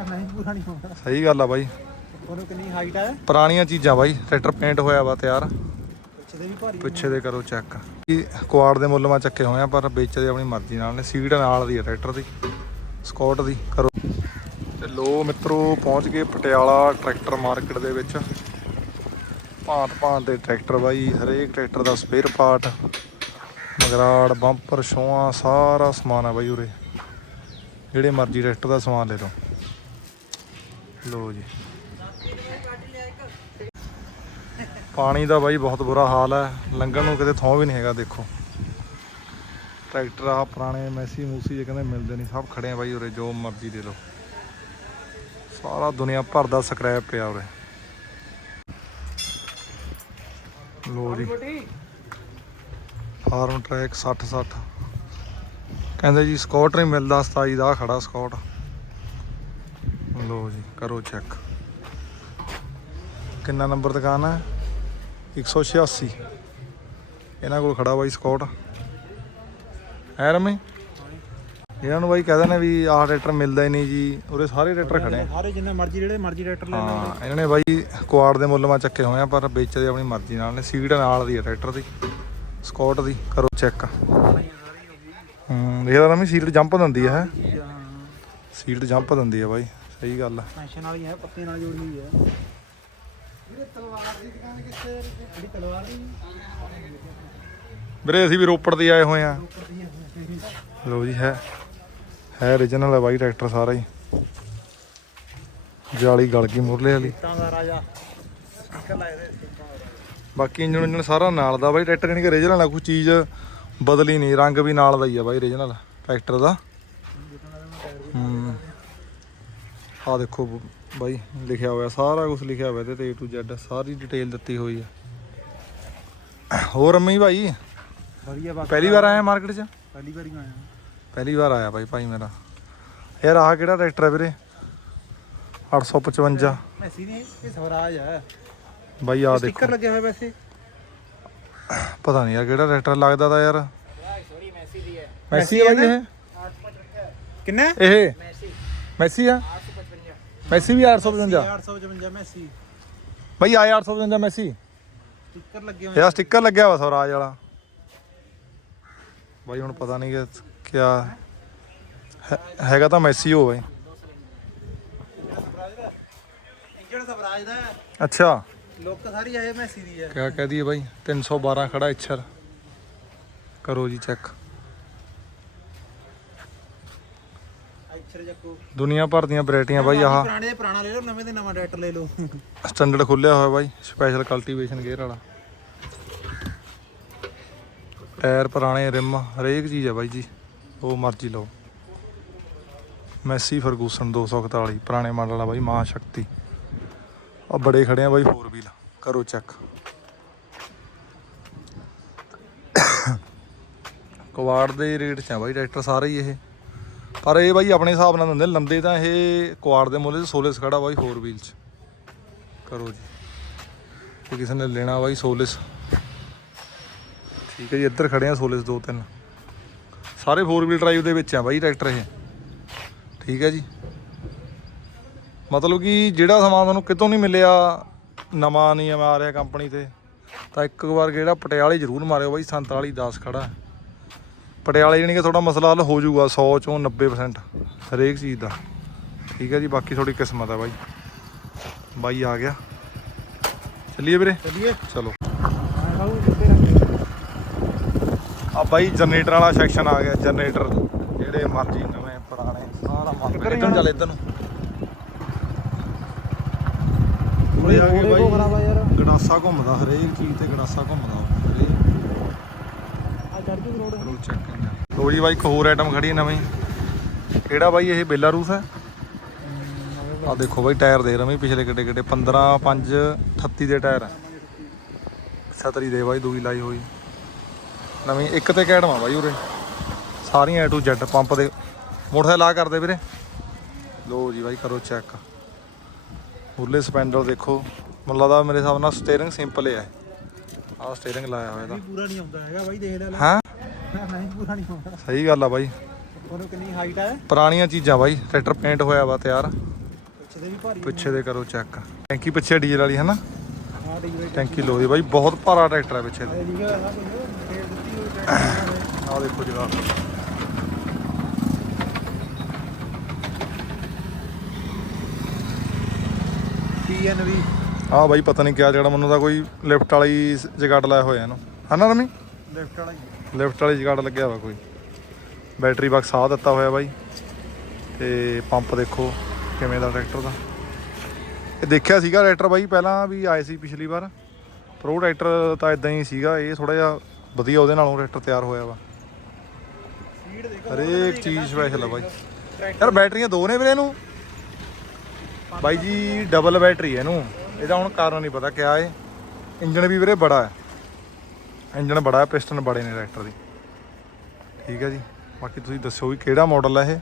ਨਹੀਂ ਪੂਰਾ ਨਹੀਂ ਹੋਣਾ। ਸਹੀ ਗੱਲ ਆ ਬਾਈ। ਉਹਨੂੰ ਕਿੰਨੀ ਹਾਈਟ ਹੈ ਪੁਰਾਣੀਆਂ ਚੀਜ਼ਾਂ ਬਾਈ ਟਰੈਕਟਰ ਪੇਂਟ ਹੋਇਆ ਵਾ ਤਿਆਰ। ਪਿੱਛੇ ਦੇ ਵੀ ਭਾਰੀ ਪਿੱਛੇ ਦੇ ਕਰੋ ਚੈੱਕ ਇਹ ਕੁਆੜ ਦੇ ਮੁੱਲ ਮਾ ਚੱਕੇ ਹੋਏ ਆ ਪਰ ਵੇਚਦੇ ਆਪਣੀ ਮਰਜ਼ੀ ਨਾਲ ਨੇ। ਸੀਟ ਨਾਲ ਦੀ ਆ ਟਰੈਕਟਰ ਦੀ ਸਕਾਟ ਦੀ ਕਰੋ। ਤੇ ਲੋ ਮਿੱਤਰੋ ਪਹੁੰਚ ਗਏ ਪਟਿਆਲਾ ਟਰੈਕਟਰ ਮਾਰਕੀਟ ਦੇ ਵਿੱਚ। ਭਾਂਤ ਭਾਂਤ ਦੇ ਟਰੈਕਟਰ ਬਾਈ ਹਰੇਕ ਟਰੈਕਟਰ ਦਾ ਸਪੇਅਰ ਪਾਰਟ ਮਗਰਾੜ ਬੰਪਰ ਸ਼ੋਆਂ ਸਾਰਾ ਸਮਾਨ ਆ ਬਾਈ ਉਰੇ। ਜਿਹੜੇ ਮਰਜ਼ੀ ਟਰੈਕਟਰ ਦਾ ਸਮਾਨ ਲੈ ਲਓ। ਲੋ ਜੀ। ਪਾਣੀ ਦਾ ਬਾਈ ਬਹੁਤ ਬੁਰਾ ਹਾਲ ਹੈ। ਲੰਘਣ ਨੂੰ ਕਿਤੇ ਥਾਂ ਵੀ ਨਹੀਂ ਹੈਗਾ, ਦੇਖੋ। ਟਰੈਕਟਰ ਆ, ਪੁਰਾਣੇ ਮੈਸੀ ਮੂਸੀ ਜੇ ਕਹਿੰਦੇ ਮਿਲਦੇ ਨਹੀਂ। ਸਭ ਖੜੇ ਆ ਬਾਈ ਉਰੇ, ਜੋ ਮਰਜ਼ੀ ਦੇ ਲਓ। ਸਾਰਾ ਦੁਨੀਆ ਭਰ ਦਾ ਸਕ੍ਰੈਪ ਪਿਆ ਉਰੇ। ਲੋ ਜੀ। ਫਾਰਮ ਟਰੈਕ 60 60 ਕਹਿੰਦੇ ਜੀ, ਸਕਾਟ ਨਹੀਂ ਮਿਲਦਾ 27 ਦਾ ਖੜਾ ਸਕਾਟ। ਲੋ ਜੀ ਕਰੋ ਚੈੱਕ ਕਿੰਨਾ ਨੰਬਰ ਦੁਕਾਨ ਹੈ 186 ਇਹਨਾਂ ਕੋਲ ਖੜਾ ਬਾਈ ਸਕਾਟ। ਹੈ ਰਮੀ? ਇਹਨਾਂ ਨੂੰ ਬਾਈ ਕਹਿੰਦੇ ਨੇ ਵੀ ਆਹ ਟਰੈਕਟਰ ਮਿਲਦਾ ਹੀ ਨਹੀਂ ਜੀ। ਉਰੇ ਸਾਰੇ ਟਰੈਕਟਰ ਖੜੇ ਆ। ਸਾਰੇ ਜਿੰਨੇ ਮਰਜ਼ੀ ਜਿਹੜੇ ਮਰਜ਼ੀ ਟਰੈਕਟਰ ਲੈ ਲਓ ਹਾਂ ਇਹਨਾਂ ਨੇ ਬਾਈ ਕੁਆੜ ਦੇ ਮੁੱਲ ਮਾ ਚੱਕੇ ਹੋਏ ਆ ਪਰ ਵੇਚਦੇ ਆਪਣੀ ਮਰਜ਼ੀ ਨਾਲ। ਨੇ ਸੀਟ ਨਾਲ ਦੀ ਹੈ ਟਰੈਕਟਰ ਦੀ ਸਕਾਟ ਦੀ। ਕਰੋ ਚੈੱਕ ਹੂੰ ਦੇਖਦਾ ਰਮੀ ਸੀਟ ਜੰਪ ਦਿੰਦੀ ਹੈ? ਸੀਟ ਜੰਪ ਦਿੰਦੀ ਹੈ ਬਾਈ। ਸਹੀ ਗੱਲ ਹੈ ਪੈਸ਼ਨ ਵਾਲੀ ਹੈ ਪੱਤੇ ਨਾਲ ਜੋੜੀ ਹੋਈ ਹੈ। ਵੀਰੇ ਤਲਵਾਰ ਦੀ ਦੁਕਾਨ ਕਿੱਥੇ ਜਿਹੜੀ ਤਲਵਾਰ ਦੀ। ਵੀਰੇ ਅਸੀਂ ਵੀ ਰੋਪੜ ਦੇ ਆਏ ਹੋਏ ਆ। ਲੋ ਜੀ ਹੈ। ਹੈ origignal ਹੈ ਬਾਈ ਟਰੈਕਟਰ ਸਾਰਾ ਹੀ। ਜਾਲੀ ਗਲ ਗਈ ਮੁਰਲੇ ਵਾਲੀ। ਤਾਂ ਦਾ ਰਾਜਾ। ਬਾਕੀ ਇੰਜਨ ਇੰਜਨ ਸਾਰਾ ਨਾਲ ਦਾ ਬਾਈ ਟਰੈਕਟਰ ਯਾਨੀ ਕਿ origignal ਆ ਕੋਈ ਚੀਜ਼ ਬਦਲੀ ਨਹੀਂ ਰੰਗ ਵੀ ਨਾਲ ਦਾ ਹੀ ਆ ਬਾਈ origignal ਟਰੈਕਟਰ ਦਾ। ਹੂੰ ਆ ਦੇਖੋ ਬਾਈ ਲਿਖਿਆ ਹੋਇਆ ਸਾਰਾ ਕੁਝ ਲਿਖਿਆ ਹੋਇਆ ਇਹਦੇ ਤੇ A to Z ਸਾਰੀ ਡਿਟੇਲ ਦਿੱਤੀ ਹੋਈ ਆ। ਹੋਰ ਅੰਮੀ ਭਾਈ? ਵਧੀਆ ਬਾਕੀ ਪਹਿਲੀ ਵਾਰ ਆਇਆ ਮਾਰਕੀਟ 'ਚ? ਪਹਿਲੀ ਵਾਰੀ ਆਇਆ ਪਹਿਲੀ ਵਾਰ ਆਇਆ ਬਾਈ ਭਾਈ ਮੇਰਾ। ਯਾਰ ਆਹ ਕਿਹੜਾ ਟਰੈਕਟਰ ਹੈ ਵੀਰੇ? 855 ਮੈਸੀ ਨੇ ਇਹ ਸਵਰਾਜ ਹੈ ਬਾਈ ਆ ਦੇਖੋ। ਸਟicker ਲੱਗਿਆ ਹੋਇਆ ਵੈਸੇ। ਪਤਾ ਨਹੀਂ ਯਾਰ ਕਿਹੜਾ ਟਰੈਕਟਰ ਲੱਗਦਾ ਤਾਂ ਯਾਰ। ਸੋਰੀ ਮੈਸੀ ਦੀ ਹੈ ਮੈਸੀ ਆ ਬਾਈ ਕਿੰਨਾ ਇਹ? ਇਹ? ਮੈਸੀ ਆ? ਮੈਸੀ ਵੀ 855 855 ਮੈਸੀ। ਬਾਈ ਆਇਆ 855 ਮੈਸੀ। ਸਟicker ਲੱਗੇ ਹੋਏ ਇਹ ਸਟicker ਲੱਗਿਆ ਵਾ ਸਵਰਾਜ ਵਾਲਾ। ਬਾਈ ਹੁਣ ਪਤਾ ਨਹੀਂ ਕਿ ਕਿਆ ਹੈਗਾ ਤਾਂ ਮੈਸੀ ਹੋ ਬਾਈ। ਇੰਜਣ ਸਵਰਾਜ ਦਾ ਹੈ? ਅੱਛਾ। ਲੁੱਕ ਸਾਰੀ ਇਹ ਮੈਸੀ ਦੀ ਹੈ। ਕਿਆ ਕਹਿ ਦਈਏ ਬਾਈ 312 ਖੜਾ ਇੱਛਰ। ਕਰੋ ਜੀ ਚੈੱਕ ਜੱਕੂ ਦੁਨੀਆ ਭਰ ਦੀਆਂ ਵੈਰਾਈਟੀਆਂ ਬਾਈ ਆਹ। ਪੁਰਾਣੇ ਦੇ ਪੁਰਾਣਾ ਲੈ ਲਓ ਨਵੇਂ ਦੇ ਨਵਾਂ ਟਰੈਕਟਰ ਲੈ ਲਓ। ਸਟੈਂਡਰਡ ਖੁੱਲਿਆ ਹੋਇਆ ਬਾਈ ਸਪੈਸ਼ਲ ਕਲਟੀਵੇਸ਼ਨ ਗੇਅਰ ਵਾਲਾ। ਟਾਇਰ ਪੁਰਾਣੇ ਰਿਮ ਹਰੇਕ ਚੀਜ਼ ਹੈ ਬਾਈ ਜੀ ਉਹ ਮਰਜ਼ੀ ਲਓ। ਮੈਸੀ ਫਰਗੂਸਨ 241 ਪੁਰਾਣੇ ਮਾਡਲ ਆ ਬਾਈ ਮਹਾ ਸ਼ਕਤੀ ਆ ਬੜੇ ਖੜੇ ਆ ਬਾਈ 4 ਵੀਲ ਕਰੋ ਚੈੱਕ ਕਵਾੜ ਦੇ ਰੇਟ 'ਚ ਆ ਬਾਈ ਟਰੈਕਟਰ ਸਾਰੇ ਹੀ ਇਹ। ਪਰ ਇਹ ਬਾਈ ਆਪਣੇ ਹਿਸਾਬ ਨਾਲ ਦਿੰਦੇ, ਲੰਬੇ ਤਾਂ ਇਹ ਕੁਆੜ ਦੇ ਮੁੱਲ 'ਚ ਸੋਲਿਸ ਖੜਾ ਬਾਈ 4 ਵੀਲ 'ਚ। ਕਰੋ ਜੀ। ਜੇ ਕਿਸੇ ਨੇ ਲੈਣਾ ਬਾਈ ਸੋਲਿਸ ਠੀਕ ਹੈ ਜੀ, ਇੱਧਰ ਖੜੇ ਆ ਸੋਲਿਸ ਦੋ ਤਿੰਨ। ਸਾਰੇ 4 ਵੀਲ ਡਰਾਈਵ ਦੇ ਵਿੱਚ ਆ ਬਾਈ ਟਰੈਕਟਰ ਇਹ। ਠੀਕ ਹੈ ਜੀ। ਮਤਲਬ ਕਿ ਜਿਹੜਾ ਸਮਾਨ ਤੁਹਾਨੂੰ ਕਿਤੋਂ ਨਹੀਂ ਮਿਲਿਆ, ਨਵਾਂ ਨਹੀਂ ਆ ਰਿਹਾ ਕੰਪਨੀ ਤੇ, ਤਾਂ ਇੱਕ ਵਾਰ ਜਿਹੜਾ ਪਟਿਆਲੇ ਜ਼ਰੂਰ ਮਾਰਿਓ ਬਾਈ 4710 ਖੜਾ। ਹੈ। ਪਟਿਆਲੇ ਜਾਣੀ ਕਿ ਤੁਹਾਡਾ ਮਸਲਾ ਹੱਲ ਹੋ ਜਾਊਗਾ 100 ਚੋਂ 90% ਹਰੇਕ ਚੀਜ਼ ਦਾ। ਠੀਕ ਹੈ ਜੀ ਬਾਕੀ ਤੁਹਾਡੀ ਕਿਸਮਤ ਹੈ ਬਾਈ। ਬਾਈ ਆ ਗਿਆ। ਚੱਲੀਏ ਵੀਰੇ? ਚਲਿਏ। ਚਲੋ। ਆ ਬਾਈ ਜਨਰੇਟਰ ਵਾਲਾ ਸੈਕਸ਼ਨ ਆ ਗਿਆ ਜਨਰੇਟਰ। ਜਿਹੜੇ ਮਰਜ਼ੀ ਨਵੇਂ ਪੁਰਾਣੇ ਸਾਰਾ ਕਿੱਧਰ ਇੱਧਰ ਚੱਲ ਇੱਧਰ ਨੂੰ। ਥੋੜੇ ਆ ਗਏ ਯਾਰ। ਗੜਾਸਾ ਘੁੰਮਦਾ ਹਰੇਕ ਚੀਜ਼ ਤੇ ਗੜਾਸਾ ਘੁੰਮਦਾ ਰੋਡ ਚੈੱਕ ਲੋ ਜੀ ਬਾਈ ਇੱਕ ਹੋਰ ਆਈਟਮ ਖੜੀ ਹੈ ਨਵੀਂ। ਕਿਹੜਾ ਬਾਈ ਇਹ ਬੇਲਾਰੂਸ ਹੈ? ਆ ਦੇਖੋ ਬਾਈ ਟਾਇਰ ਦੇ ਰਵੇਂ ਪਿਛਲੇ ਕਿੱਡੇ ਕਿੱਡੇ। 15 5 38 ਦੇ ਟਾਇਰ ਛਤਰੀ ਦੇ ਬਾਈ ਦੂਈ ਲਾਈ ਹੋਈ। ਨਵੀਂ ਇੱਕ ਤੇ ਕੈਡਮਾ ਬਾਈ ਉਰੇ। ਸਾਰੀਆਂ A to Z ਪੰਪ ਦੇ। ਮੋਟਰਸਾਈਕਲ ਆ ਕਰਦੇ ਵੀਰੇ। ਲੋ ਜੀ ਬਾਈ ਕਰੋ ਚੈੱਕ ਉਰਲੇ ਸਪੈਂਡਲ ਦੇਖੋ। ਮੈਨੂੰ ਲੱਗਦਾ ਮੇਰੇ ਹਿਸਾਬ ਨਾਲ ਸਟੀਅਰਿੰਗ ਸਿੰਪਲ ਹੈ ਆਹ ਸਟੀਅਰਿੰਗ ਲਾਇਆ ਹੋਇਆ ਇਹਦਾ। ਪੂਰਾ ਨਹੀਂ ਆਉਂਦਾ ਹੈਗਾ ਬਾਈ ਦੇਖ ਲੈ ਲੈ। ਹਾਂ? ਪੂਰਾ ਨਹੀਂ ਆਉਂਦਾ ਸਹੀ ਗੱਲ ਆ ਬਾਈ। ਉਹਨੂੰ ਕਿੰਨੀ ਹਾਈਟ ਹੈ ਪੁਰਾਣੀਆਂ ਚੀਜ਼ਾਂ ਬਾਈ ਟਰੈਕਟਰ ਪੇਂਟ ਹੋਇਆ ਵਾ ਤਿਆਰ। ਪਿੱਛੇ ਦੇ ਵੀ ਭਾਰੀ ਪਿੱਛੇ ਦੇ ਕਰੋ ਚੈੱਕ ਟੈਂਕੀ ਪਿੱਛੇ ਡੀਜ਼ਲ ਵਾਲੀ ਹੈ ਨਾ ਹਾਂ ਟੈਂਕੀ ਲੋ ਬਾਈ ਬਹੁਤ ਭਾਰਾ ਟਰੈਕਟਰ ਹੈ ਪਿੱਛੇ ਦੇ। ਆਹ ਦੇਖੋ ਜਗਾ ਪੀਐਨਵੀ ਆਹ ਬਾਈ ਪਤਾ ਨਹੀਂ ਕਿਆ ਜਿਹੜਾ ਮੈਨੂੰ ਤਾਂ ਕੋਈ ਲਿਫਟ ਵਾਲੀ ਜਗਾੜ ਲਾਇਆ ਹੋਇਆ ਇਹਨੂੰ। ਹਨਾ ਰਮੀ? ਲੈਫਟ ਵਾਲਾ ਹੀ ਲਿਫਟ ਵਾਲੀ ਜਗਾੜ ਲੱਗਿਆ ਵਾ ਕੋਈ। ਬੈਟਰੀ ਬਾਕਸ ਆ ਦਿੱਤਾ ਹੋਇਆ ਬਾਈ। ਤੇ ਪੰਪ ਦੇਖੋ ਕਿਵੇਂ ਦਾ ਟਰੈਕਟਰ ਦਾ। ਇਹ ਦੇਖਿਆ ਸੀਗਾ ਟਰੈਕਟਰ ਬਾਈ ਪਹਿਲਾਂ ਵੀ ਆਏ ਸੀ ਪਿਛਲੀ ਵਾਰ। ਪਰ ਟਰੈਕਟਰ ਤਾਂ ਇਦਾਂ ਹੀ ਸੀਗਾ। ਇਹ ਥੋੜਾ ਜਿਹਾ ਵਧੀਆ ਉਹਦੇ ਨਾਲੋਂ ਟਰੈਕਟਰ ਤਿਆਰ ਹੋਇਆ ਵਾ। ਹਰੇਕ ਚੀਜ਼ ਸਪੈਸ਼ਲ ਆ ਬਾਈ। ਯਾਰ ਬੈਟਰੀਆਂ ਦੋ ਨੇ ਵੀਰੇ ਇਹਨੂੰ। ਬਾਈ ਜੀ ਡਬਲ ਬੈਟਰੀ ਹੈ ਇਹਨੂੰ। ਇਹਦਾ ਹੁਣ ਕਾਰਨ ਨਹੀਂ ਪਤਾ ਕਿਆ ਹੈ ਇੰਜਨ ਵੀ ਵੀਰੇ ਬੜਾ ਹੈ। ਇੰਜਨ ਬੜਾ ਹੈ ਪਿਸਟਨ ਬੜੇ ਨੇ ਟਰੈਕਟਰ ਦੀ। ਠੀਕ ਹੈ ਜੀ। ਬਾਕੀ ਤੁਸੀਂ ਦੱਸੋ ਵੀ ਕਿਹੜਾ ਮਾਡਲ ਹੈ ਇਹ?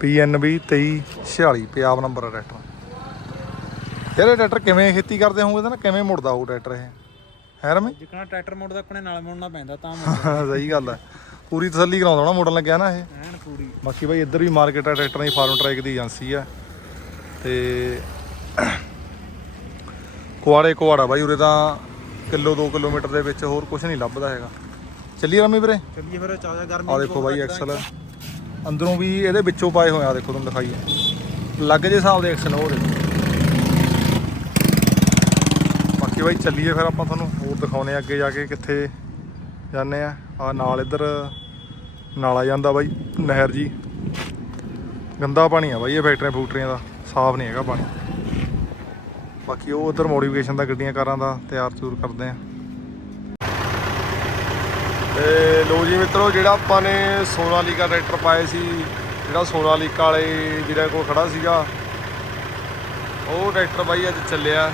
PNB 2346 ਪੰਜਾਬ ਨੰਬਰ ਹੈ ਟਰੈਕਟਰ ਯਾਰ ਇਹ ਟਰੈਕਟਰ ਕਿਵੇਂ ਖੇਤੀ ਕਰਦੇ ਹੋਗੇ ਤਾਂ ਨਾ ਕਿਵੇਂ ਮੁੜਦਾ ਉਹ ਟਰੈਕਟਰ ਇਹ? ਹੈ ਰਮੀ? ਜਿੱਕਣਾ ਟਰੈਕਟਰ ਮੋੜ ਦਾ ਆਪਣੇ ਨਾਲ ਮੁੜਨਾ ਪੈਂਦਾ ਤਾਂ ਸਹੀ ਗੱਲ ਹੈ ਪੂਰੀ ਤਸੱਲੀ ਕਰਾਉਂਦਾ ਹੋਣਾ ਮੋੜਨ ਲੱਗਿਆ ਨਾ ਇਹ। ਐਨ ਪੂਰੀ। ਬਾਕੀ ਬਾਈ ਇੱਧਰ ਵੀ ਮਾਰਕੀਟ ਹੈ ਟਰੈਕਟਰਾਂ ਦੀ ਫਾਰਮ ਟਰੈਕ ਦੀ ਏਜੰਸੀ ਆ। ਤੇ ਕੁਆੜੇ ਕੁਆੜਾ ਬਾਈ ਉਰੇ ਤਾਂ ਕਿਲੋ 2 ਕਿਲੋਮੀਟਰ ਦੇ ਵਿੱਚ ਹੋਰ ਕੁਝ ਨਹੀਂ ਲੱਭਦਾ ਹੈਗਾ। ਚੱਲੀਏ ਰਮੀ ਵੀਰੇ? ਚੱਲੀਏ ਫਿਰ ਚਾਜਾ ਗਰਮੀ ਆ ਦੇਖੋ ਬਾਈ ਐਕਸਲ ਅੰਦਰੋਂ ਵੀ ਇਹਦੇ ਵਿੱਚੋਂ ਪਾਏ ਹੋਏ ਆ ਦੇਖੋ ਤੁਹਾਨੂੰ ਦਿਖਾਈਏ। ਲੱਗ ਜੇ ਹਿਸਾਬ ਦੇ ਐਕਸਲ ਹੋਰ। ਬਾਕੀ ਬਾਈ ਚੱਲੀਏ ਫਿਰ ਆਪਾਂ ਤੁਹਾਨੂੰ ਹੋਰ ਦਿਖਾਉਨੇ ਅੱਗੇ ਜਾ ਕੇ ਕਿੱਥੇ ਜਾਂਦੇ ਆ। ਆ ਨਾਲ ਇੱਧਰ ਨਾਲਾ ਜਾਂਦਾ ਬਾਈ ਨਹਿਰ ਜੀ। ਗੰਦਾ ਪਾਣੀ ਆ ਬਾਈ ਇਹ ਫੈਕਟਰੀਆਂ ਫੂਕਟਰੀਆਂ ਦਾ ਸਾਫ਼ ਨਹੀਂ ਹੈਗਾ ਪਾਣੀ। ਬਾਕੀ ਉਹ ਉਧਰ ਮੋਡੀਫਿਕੇਸ਼ਨ ਦਾ ਗੱਡੀਆਂ ਕਾਰਾਂ ਦਾ ਤਿਆਰ ਚੂਰ ਕਰਦੇ ਆ। ਤੇ ਲੋ ਜੀ ਮਿੱਤਰੋ, ਜਿਹੜਾ ਆਪਾਂ ਨੇ ਸੋਨਾਲੀਕਾ ਟਰੈਕਟਰ ਪਾਏ ਸੀ, ਜਿਹੜਾ ਸੋਨਾਲੀਕਾ ਵਾਲੇ ਵੀਰਾਂ ਕੋਲ ਖੜਾ ਸੀਗਾ, ਉਹ ਟਰੈਕਟਰ ਬਾਈ ਅੱਜ ਚੱਲਿਆ।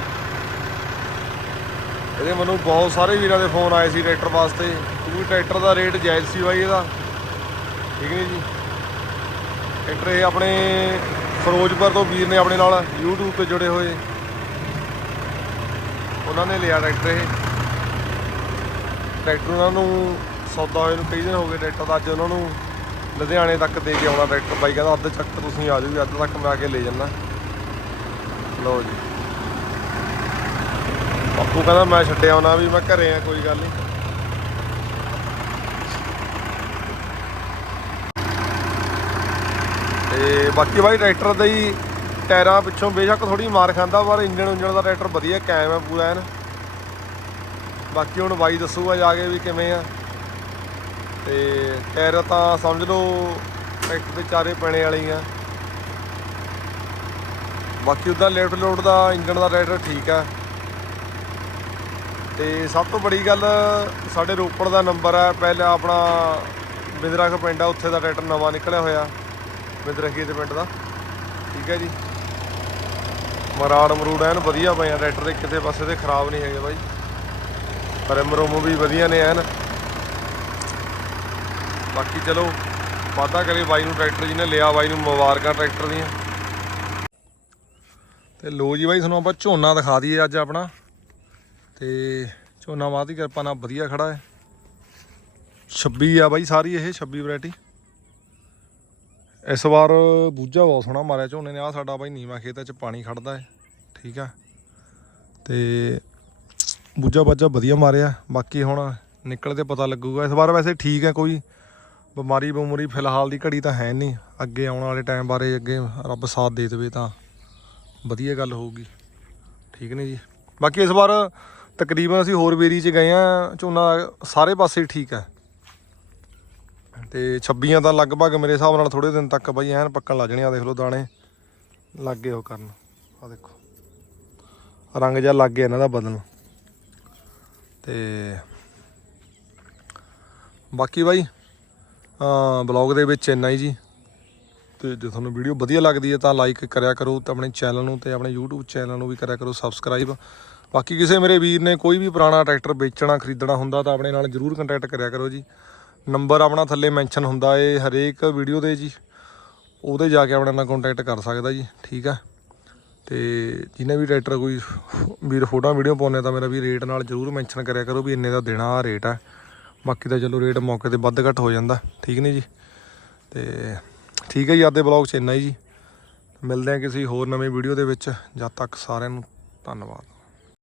ਇਹਦੇ ਮੈਨੂੰ ਬਹੁਤ ਸਾਰੇ ਵੀਰਾਂ ਦੇ ਫੋਨ ਆਏ ਸੀ ਟਰੈਕਟਰ ਵਾਸਤੇ। ਕਿਉਂਕਿ ਟਰੈਕਟਰ ਦਾ ਰੇਟ ਜਾਇਜ਼ ਸੀ ਬਾਈ ਇਹਦਾ। ਠੀਕ ਨਹੀਂ ਜੀ? ਟਰੈਕਟਰ ਇਹ ਆਪਣੇ ਫਿਰੋਜ਼ਪੁਰ ਤੋਂ ਵੀਰ ਨੇ ਆਪਣੇ ਨਾਲ YouTube ਤੇ ਜੁੜੇ ਹੋਏ। ਉਹਨਾਂ ਨੇ ਲਿਆ ਟਰੈਕਟਰ ਇਹ। ਟਰੈਕਟਰ ਉਹਨਾਂ ਨੂੰ ਸੌਦਾ ਹੋਏ ਨੂੰ ਕਈ ਦਿਨ ਹੋ ਗਏ ਟਰੈਕਟਰ ਦਾ। ਅੱਜ ਉਹਨਾਂ ਨੂੰ ਲੁਧਿਆਣੇ ਤੱਕ ਦੇ ਕੇ ਆਉਣਾ ਟਰੈਕਟਰ। ਬਾਈ ਕਹਿੰਦਾ ਅੱਧ ਚੱਕ ਤੁਸੀਂ ਆ ਜਾਓ ਅੱਧ ਤੱਕ ਮੈਂ ਆ ਕੇ ਲੈ ਜਾਣਾ ਲਓ ਜੀ। ਬਾਪੂ ਕਹਿੰਦਾ ਮੈਂ ਛੱਡਿਆ ਆਉਣਾ ਵੀ, ਮੈਂ ਘਰੇ ਆ, ਕੋਈ ਗੱਲ ਨਹੀਂ। ਤੇ ਬਾਕੀ ਬਾਈ ਟਰੈਕਟਰ ਦਾ ਹੀ ਟਾਇਰਾਂ ਪਿੱਛੋਂ ਬੇਸ਼ੱਕ ਥੋੜੀ ਮਾਰ ਖਾਂਦਾ, ਪਰ ਇੰਜਣ ਉਂਜਣ ਦਾ ਟਰੈਕਟਰ ਵਧੀਆ ਕਾਇਮ ਹੈ ਪੂਰਾ ਐਨ। ਬਾਕੀ ਹੁਣ ਬਾਈ ਦੱਸੂਗਾ ਜਾ ਕੇ ਵੀ ਕਿਵੇਂ ਆ। ਤੇ ਟਾਇਰ ਤਾਂ ਸਮਝ ਲਓ ਟਰੈਕਟਰ ਦੇ ਚਾਰੇ ਪੈਣੇ ਵਾਲੀ ਆ। ਬਾਕੀ ਉਹਦਾ ਲੈਫਟ ਲੋਡ ਦਾ ਇੰਜਣ ਦਾ ਟਰੈਕਟਰ ਠੀਕ ਆ। ਤੇ ਸਭ ਤੋਂ ਬੜੀ ਗੱਲ ਸਾਡੇ ਰੋਪੜ ਦਾ ਨੰਬਰ ਹੈ ਪਹਿਲਾਂ ਆਪਣਾ ਬਿੰਦਰਖ ਪਿੰਡ ਆ, ਉੱਥੇ ਦਾ ਟਰੈਕਟਰ ਨਵਾਂ ਨਿਕਲਿਆ ਹੋਇਆ। ਬਿੰਦਰਖੀ ਦੇ ਪਿੰਡ ਦਾ। ਠੀਕ ਹੈ ਜੀ। ਮਰਾੜ ਮਰੂੜ ਐਨ ਵਧੀਆ ਪਏ ਆ, ਟਰੈਕਟਰ ਦੇ ਕਿਤੇ ਪਾਸੇ ਤੇ ਖਰਾਬ ਨਹੀਂ ਹੈਗੇ ਬਾਈ। ਰਿਮ ਰੁਮ ਵੀ ਵਧੀਆ ਨੇ ਐਨ। ਬਾਕੀ ਚਲੋ ਵਾਦਾ ਕਰੇ ਬਾਈ ਨੂੰ ਟਰੈਕਟਰ ਜਿਹਨੇ ਲਿਆ, ਬਾਈ ਨੂੰ ਮੁਬਾਰਕਾਂ ਟਰੈਕਟਰ ਦੀਆਂ। ਤੇ ਲੋ ਜੀ ਬਾਈ, ਤੁਹਾਨੂੰ ਆਪਾਂ ਝੋਨਾ ਦਿਖਾ ਦਈਏ ਅੱਜ ਆਪਣਾ। ਤੇ ਝੋਨਾ ਮਾਂ ਕਿਰਪਾ ਨਾਲ ਵਧੀਆ ਖੜਾ ਹੈ। 26 ਆ ਬਾਈ, ਸਾਰੀ ਇਹ 26 ਵੈਰਾਈਟੀ। ਇਸ ਵਾਰ ਬੂਝਾ ਬਹੁਤ ਸੋਹਣਾ ਮਾਰਿਆ ਝੋਨੇ ਨੇ। ਆ ਸਾਡਾ ਬਾਈ ਨੀਵਾ ਖੇਤ ਚ ਪਾਣੀ ਖੜਦਾ ਹੈ ਠੀਕ ਆ। ਤੇ ਬੂਝਾ ਬਾਜਾ ਵਧੀਆ ਮਾਰਿਆ। ਬਾਕੀ ਹੁਣ ਨਿਕਲ ਕੇ ਪਤਾ ਲੱਗੂਗਾ। ਇਸ ਵਾਰ ਵੈਸੇ ਠੀਕ ਹੈ ਕੋਈ। ਬਿਮਾਰੀ ਬਮੂਰੀ ਫਿਲਹਾਲ ਦੀ ਘੜੀ ਤਾਂ ਹੈ ਨਹੀਂ। ਅੱਗੇ ਆਉਣ ਵਾਲੇ ਟਾਈਮ ਬਾਰੇ ਅੱਗੇ ਰੱਬ ਸਾਥ ਦੇ ਦੇਵੇ ਤਾਂ ਵਧੀਆ ਗੱਲ ਹੋਊਗੀ। ਠੀਕ ਨੇ ਜੀ? ਬਾਕੀ ਇਸ ਵਾਰ ਤਕਰੀਬਨ ਅਸੀਂ ਹੋਰ ਵੇਰੀ 'ਚ ਗਏ ਆ। ਝੋਨਾ ਸਾਰੇ ਪਾਸੇ ਠੀਕ ਹੈ ਤੇ 26ਾਂ ਤਾਂ ਲਗਭਗ ਮੇਰੇ ਹਿਸਾਬ ਨਾਲ ਥੋੜੇ ਦਿਨ ਤੱਕ ਬਾਈ ਐਨ ਪੱਕਣ ਲੱਗ ਜਣੇ ਆ, ਦੇਖ ਲਓ ਦਾਣੇ ਲੱਗ ਗਏ ਉਹ ਕਰਨ। ਆ ਦੇਖੋ। ਰੰਗ ਜਿਹਾ ਲੱਗ ਗਿਆ ਇਹਨਾਂ ਦਾ ਬਦਲਣ। ਤੇ ਬਾਕੀ ਬਾਈ ਬਲੌਗ ਦੇ ਵਿੱਚ ਇੰਨਾ ਹੀ ਜੀ। ਤੇ ਜੇ ਤੁਹਾਨੂੰ ਵੀਡੀਓ ਵਧੀਆ ਲੱਗਦੀ ਹੈ ਤਾਂ ਲਾਈਕ ਕਰਿਆ ਕਰੋ ਤੇ ਆਪਣੇ ਚੈਨਲ ਨੂੰ ਤੇ ਆਪਣੇ YouTube ਚੈਨਲ ਨੂੰ ਵੀ ਕਰਿਆ ਕਰੋ ਸਬਸਕ੍ਰਾਈਬ ਬਾਕੀ ਕਿਸੇ ਮੇਰੇ ਵੀਰ ਨੇ ਕੋਈ ਵੀ ਪੁਰਾਣਾ ਟਰੈਕਟਰ ਵੇਚਣਾ, ਖਰੀਦਣਾ ਹੁੰਦਾ ਤਾਂ ਆਪਣੇ ਨਾਲ ਜਰੂਰ ਕੰਟੈਕਟ ਕਰਿਆ ਕਰੋ ਜੀ। ਨੰਬਰ ਆਪਣਾ ਥੱਲੇ ਮੈਂਸ਼ਨ ਹੁੰਦਾ ਏ ਹਰੇਕ ਵੀਡੀਓ ਦੇ ਜੀ। ਉਹਦੇ ਜਾ ਕੇ ਆਪਣੇ ਨਾਲ ਕੰਟੈਕਟ ਕਰ ਸਕਦਾ ਜੀ, ਠੀਕ ਆ। ਤੇ ਜਿਹਨੇ ਵੀ ਟਰੈਕਟਰ ਕੋਈ ਵੀਰ ਫੋਟੋ ਵੀਡੀਓ ਪਾਉਣੇ ਤਾਂ ਮੇਰਾ ਵੀ ਰੇਟ ਨਾਲ ਜਰੂਰ ਮੈਂਸ਼ਨ ਕਰਿਆ ਕਰੋ ਵੀ ਇੰਨੇ ਦਾ ਦੇਣਾ ਆ ਰੇਟ ਆ। ਬਾਕੀ ਤਾਂ ਚਲੋ ਰੇਟ ਮੌਕੇ ਤੇ ਵੱਧ ਘੱਟ ਹੋ ਜਾਂਦਾ, ਠੀਕ ਨਹੀਂ ਜੀ? ਤੇ ਠੀਕ ਹੈ ਜੀ ਅੱਜ ਦੇ ਬਲੌਗ 'ਚ ਇੰਨਾ ਹੀ ਜੀ। ਮਿਲਦੇ ਹਾਂ ਕਿਸੇ ਹੋਰ ਨਵੇਂ ਵੀਡੀਓ ਦੇ ਵਿੱਚ। ਜਦ ਤੱਕ ਸਾਰਿਆਂ ਨੂੰ ਧੰਨਵਾਦ।